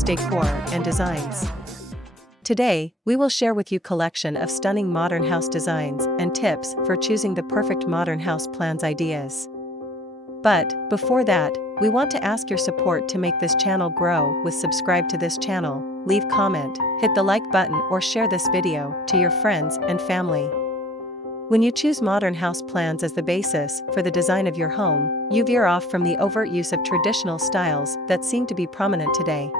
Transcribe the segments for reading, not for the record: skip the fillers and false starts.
house decor and designs. Today, we will share with you a collection of stunning modern house designs and tips for choosing the perfect modern house plans ideas. But, before that, we want to ask your support to make this channel grow with subscribe to this channel, leave comment, hit the like button or share this video to your friends and family. When you choose modern house plans as the basis for the design of your home, you veer off from the overt use of traditional styles that seem to be prominent today.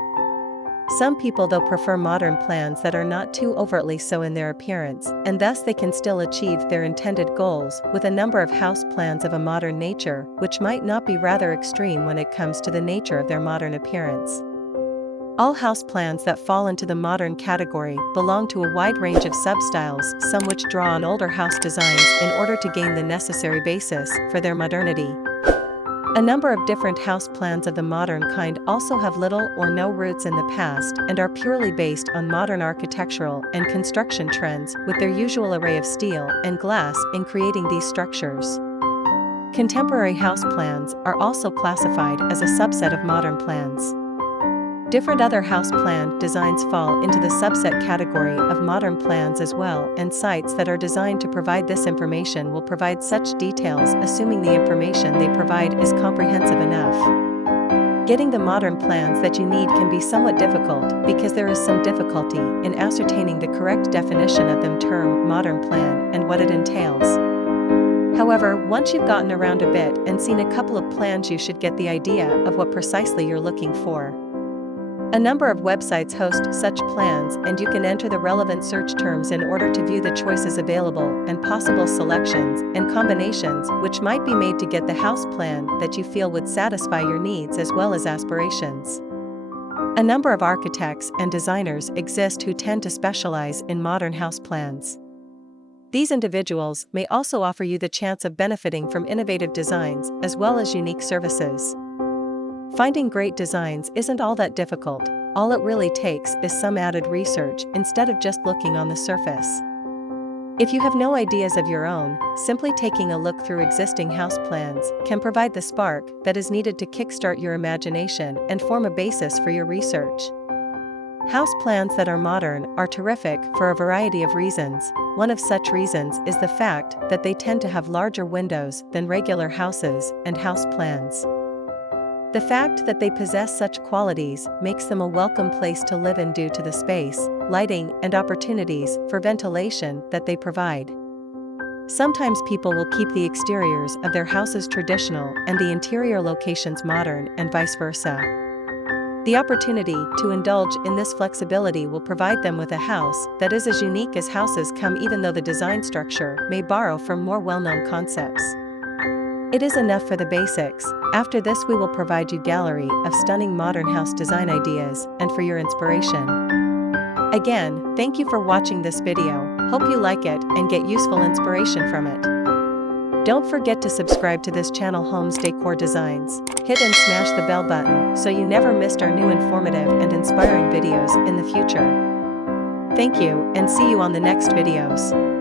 Some people though prefer modern plans that are not too overtly so in their appearance, and thus they can still achieve their intended goals with a number of house plans of a modern nature, which might not be rather extreme when it comes to the nature of their modern appearance. All house plans that fall into the modern category belong to a wide range of substyles, some which draw on older house designs in order to gain the necessary basis for their modernity. A number of different house plans of the modern kind also have little or no roots in the past and are purely based on modern architectural and construction trends with their usual array of steel and glass in creating these structures. Contemporary house plans are also classified as a subset of modern plans. Different other house plan designs fall into the subset category of modern plans as well, and sites that are designed to provide this information will provide such details assuming the information they provide is comprehensive enough. Getting the modern plans that you need can be somewhat difficult because there is some difficulty in ascertaining the correct definition of the term modern plan and what it entails. However, once you've gotten around a bit and seen a couple of plans, you should get the idea of what precisely you're looking for. A number of websites host such plans, and you can enter the relevant search terms in order to view the choices available and possible selections and combinations which might be made to get the house plan that you feel would satisfy your needs as well as aspirations. A number of architects and designers exist who tend to specialize in modern house plans. These individuals may also offer you the chance of benefiting from innovative designs as well as unique services. Finding great designs isn't all that difficult, all it really takes is some added research instead of just looking on the surface. If you have no ideas of your own, simply taking a look through existing house plans can provide the spark that is needed to kickstart your imagination and form a basis for your research. House plans that are modern are terrific for a variety of reasons. One of such reasons is the fact that they tend to have larger windows than regular houses and house plans. The fact that they possess such qualities makes them a welcome place to live in due to the space, lighting, and opportunities for ventilation that they provide. Sometimes people will keep the exteriors of their houses traditional and the interior locations modern, and vice versa. The opportunity to indulge in this flexibility will provide them with a house that is as unique as houses come, even though the design structure may borrow from more well-known concepts. It is enough for the basics. After this, we will provide you a gallery of stunning modern house design ideas and for your inspiration. Again, thank you for watching this video. Hope you like it and get useful inspiration from it. Don't forget to subscribe to this channel, Homes Decor Designs. Hit and smash the bell button so you never missed our new informative and inspiring videos in the future. Thank you and see you on the next videos.